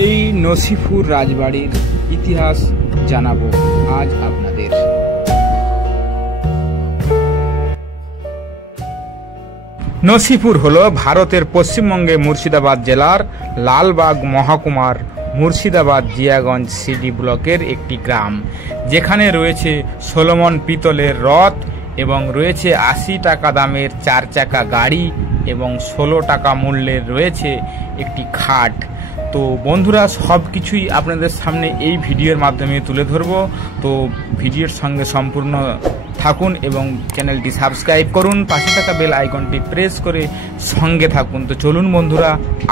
এই নসিপুর রাজবাড়ির ইতিহাস জানাবো আজ আপনাদের। নসিপুর হলো ভারতের পশ্চিমবঙ্গে মুর্শিদাবাদ জেলার লালবাগ মহকুমার মুর্শিদাবাদ জিয়াগঞ্জ সিডি ব্লকের একটি গ্রাম, যেখানে রয়েছে সোলোমন পিতলের রথ এবং রয়েছে ৮০ টাকা দামের ৪ চাকা গাড়ি এবং ১৬ টাকা মূল্যের রয়েছে একটি খাট। তো বন্ধুরা, সব কিছুই আপনাদের সামনে এই ভিডিওর মাধ্যমে তুলে ধরবো। তো ভিডিওর সঙ্গে সম্পূর্ণ থাকুন এবং চ্যানেলটি সাবস্ক্রাইব করুন, পাশে থাকা বেল আইকনটি প্রেস করে সঙ্গে থাকুন। তো চলুন বন্ধুরা,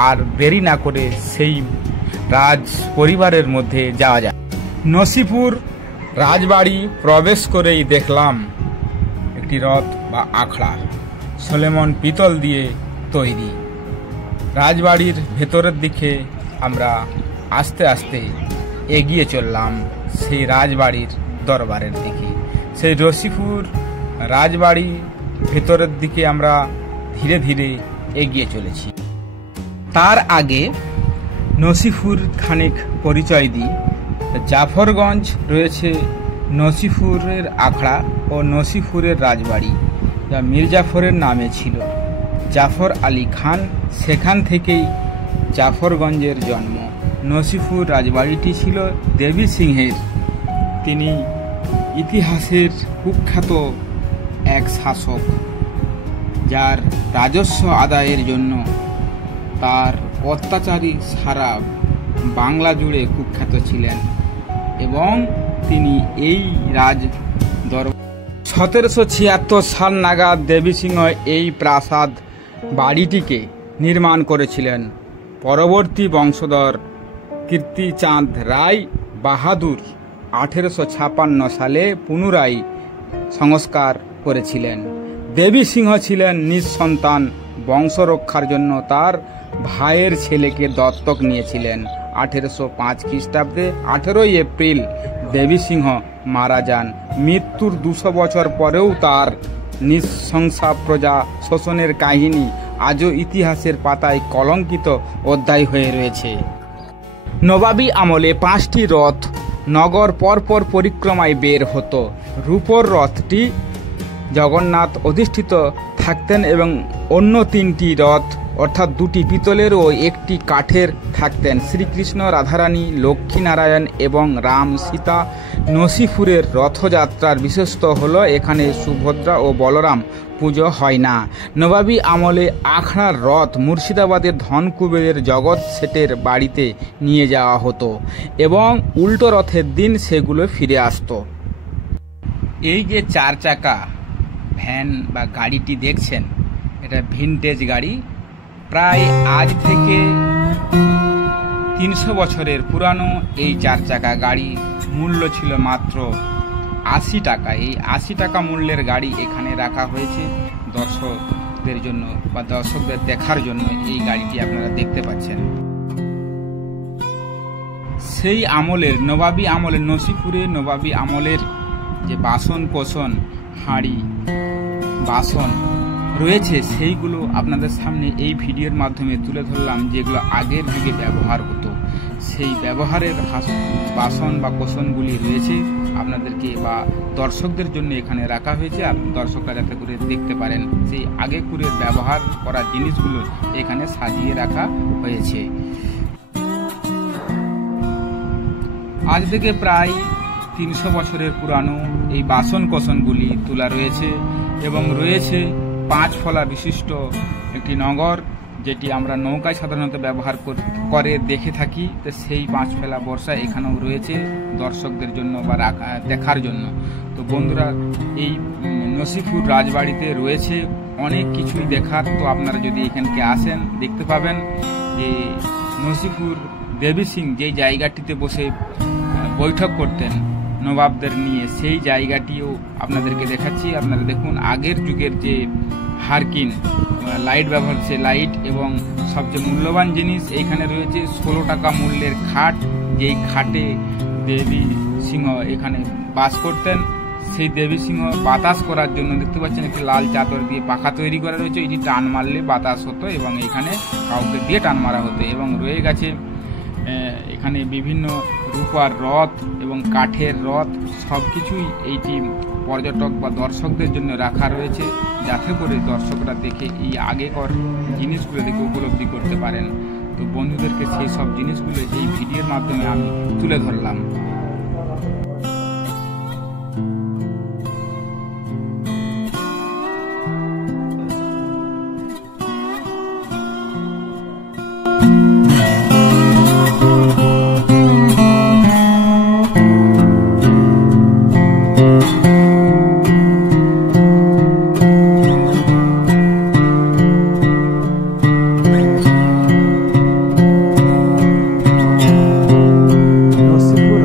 আর দেরি না করে সেই রাজ পরিবারের মধ্যে যাওয়া যায়। নসিপুর রাজবাড়ি প্রবেশ করেই দেখলাম একটি রথ বা আখড়া সোলোমন পিতল দিয়ে তৈরি। রাজবাড়ির ভেতরের দিকে আমরা আস্তে আস্তে এগিয়ে চললাম সেই রাজবাড়ির দরবারের দিকে। সেই নসিপুর রাজবাড়ি ভেতরের দিকে আমরা ধীরে ধীরে এগিয়ে চলেছি। তার আগে নসিপুর খানিক পরিচয় দিই। জাফরগঞ্জ রয়েছে নসিপুরের আখড়া ও নসিপুরের রাজবাড়ি, যা মির্জাফরের নামে ছিল। জাফর আলী খান, সেখান থেকেই জাফরগঞ্জের জন্ম। নসিপুর রাজবাড়িটি ছিল দেবী সিংহের। তিনি ইতিহাসের কুখ্যাত এক শাসক, যার রাজস্ব আদায়ের জন্য তার অত্যাচারী সারা বাংলা জুড়ে কুখ্যাত ছিলেন এবং তিনি এই রাজ দরবার ১৭৭৬ সাল নাগাদ দেবী সিংহ এই প্রাসাদ বাড়িটিকে নির্মাণ করেছিলেন। পরবর্তী বংশধর কীর্তিচাঁদ রায় বাহাদুর ১৮৫৬ সালে পুনরায় সংস্কার করেছিলেন। দেবী সিংহ ছিলেন নিঃসন্তান। বংশ রক্ষার জন্য তার ভাইয়ের ছেলেকে দত্তক নিয়েছিলেন। ১৮০৫ খ্রিস্টাব্দে ১৮ এপ্রিল দেবী সিংহ মারা যান। মৃত্যুর ২০০ বছর পরেও তার নৃশংসা প্রজা শোষণের কাহিনী আজও ইতিহাসের পাতায় কলঙ্কিত অধ্যায় হয়ে রয়েছে। নবাবী আমলে ৫টি রথ নগর পরপর পরিক্রমায় বের হতো। রূপোর রথটি জগন্নাথ অধিষ্ঠিত থাকতেন এবং অন্য ৩টি রথ অর্থাৎ ২টি পিতলের ও একটি কাঠের থাকতেন শ্রীকৃষ্ণ, রাধারানী, লক্ষ্মীনারায়ণ এবং রাম সীতা। নসিপুরের রথযাত্রার বিশেষত্ব হলো এখানে সুভদ্রা ও বলরাম পুজো হয় না। নবাবী আমলে আখড়ার রথ মুর্শিদাবাদের ধনকুবেরের জগৎ শেঠের বাড়িতে নিয়ে যাওয়া হতো এবং উল্টো রথের দিন সেগুলো ফিরে আসতো। এই যে ৪ চাকা ভ্যান বা গাড়িটি দেখছেন, এটা ভিনটেজ গাড়ি। প্রায় আজ থেকে ৩০০ বছরের পুরানো এই ৪ চাকা গাড়ি। মূল্য ছিল মাত্র ৮০ টাকা। এই ৮০ টাকা মূল্যের গাড়ি এখানে রাখা হয়েছে দর্শকদের জন্য বা দর্শকদের দেখার জন্য। এই গাড়িটি আপনারা দেখতে পাচ্ছেন। সেই আমলের নবাবী আমলের নসিপুরে নবাবী আমলের যে বাসন কোসন, হাঁড়ি বাসন রয়েছে, সেইগুলো আপনাদের সামনে এই ভিডিওর মাধ্যমে তুলে ধরলাম, যেগুলো আগের যুগে ব্যবহার হতো। সেই ব্যবহারের বাসন বা কোসনগুলি রয়েছে আপনাদেরকে বা দর্শকদের জন্য এখানে রাখা হয়েছে। আর দর্শকরা যাতে করে দেখতে পারেন সেই আগে করে ব্যবহার করা জিনিসগুলো এখানে সাজিয়ে রাখা হয়েছে। আজ থেকে প্রায় ৩০০ বছরের পুরানো এই বাসন কোসনগুলি তোলা রয়েছে এবং রয়েছে ৫ ফলা বিশিষ্ট একটি নগর, যেটি আমরা নৌকায় সাধারণত ব্যবহার করে দেখে থাকি। তো সেই ৫ ফেলা বর্ষা এখানেও রয়েছে দর্শকদের জন্য বা দেখার জন্য। তো বন্ধুরা, এই নসিপুর রাজবাড়িতে রয়েছে অনেক কিছুই দেখার। তো আপনারা যদি এখানকে আসেন দেখতে পাবেন যে নসিপুর দেবী সিং যেই জায়গাটিতে বসে বৈঠক করতেন নবাবদের নিয়ে, সেই জায়গাটিও আপনাদেরকে দেখাচ্ছি। আপনারা দেখুন আগের যুগের যে হারকিন লাইট ব্যবহার, সে লাইট এবং সবচেয়ে মূল্যবান জিনিস এইখানে রয়েছে ১৬ টাকা মূল্যের খাট। যেই খাটে দেবী সিংহ এখানে বাস করতেন। সেই দেবী সিংহ বাতাস করার জন্য দেখতে পাচ্ছেন একটি লাল চাদর দিয়ে পাখা তৈরি করা রয়েছে। এটি টান মারলে বাতাস হতো এবং এখানে কাউকে দিয়ে টান মারা হতো। এবং রয়ে গেছে এখানে বিভিন্ন রূপার রথ এবং কাঠের রথ সব কিছুই এইটি পর্যটক বা দর্শকদের জন্য রাখা রয়েছে, যাতে করে দর্শকরা দেখে এই আগেকার জিনিসগুলো দেখে উপলব্ধি করতে পারেন। তো বন্ধুদেরকে সেই সব জিনিসগুলো এই ভিডিওর মাধ্যমে আমি তুলে ধরলাম।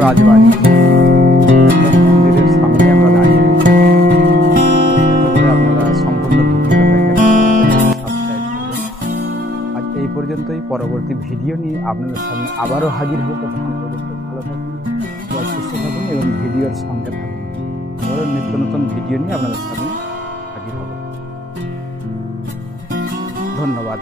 রাজবাড়ি মন্দিরের সামনে আমরা দাঁড়িয়ে রয়েছি। আপনারা সম্পূর্ণ ভিডিওটা দেখেন, সাবস্ক্রাইব করবেন। আজ এই পর্যন্তই, পরবর্তী ভিডিও নিয়ে আপনাদের সামনে আবারও হাজির হব। তখন পর্যন্ত ভালো থাকুন, সুস্থ থাকুন এবং ভিডিওর সঙ্গে থাকুন। আবারও নিত্য নতুন ভিডিও নিয়ে আপনাদের সামনে হাজির হব। ধন্যবাদ।